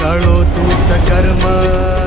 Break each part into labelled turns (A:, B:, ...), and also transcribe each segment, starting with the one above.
A: कळो तूच कर्म.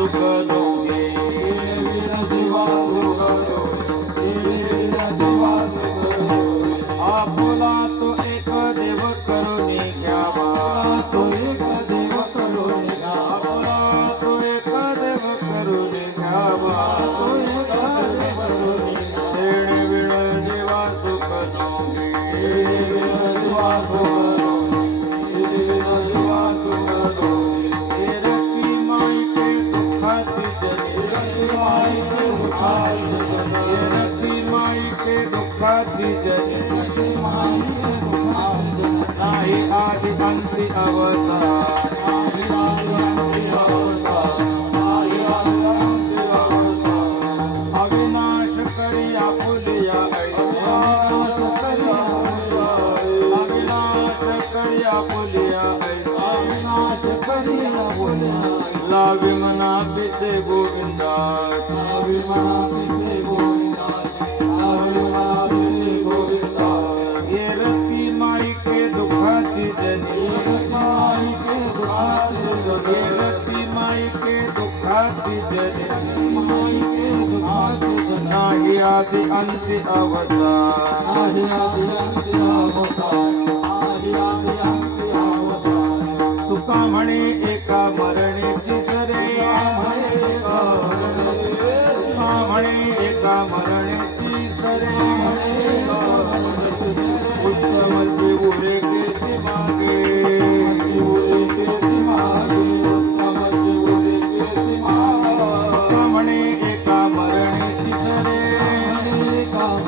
A: Look. आदि अंति अवतार. तुका म्हणे एका मर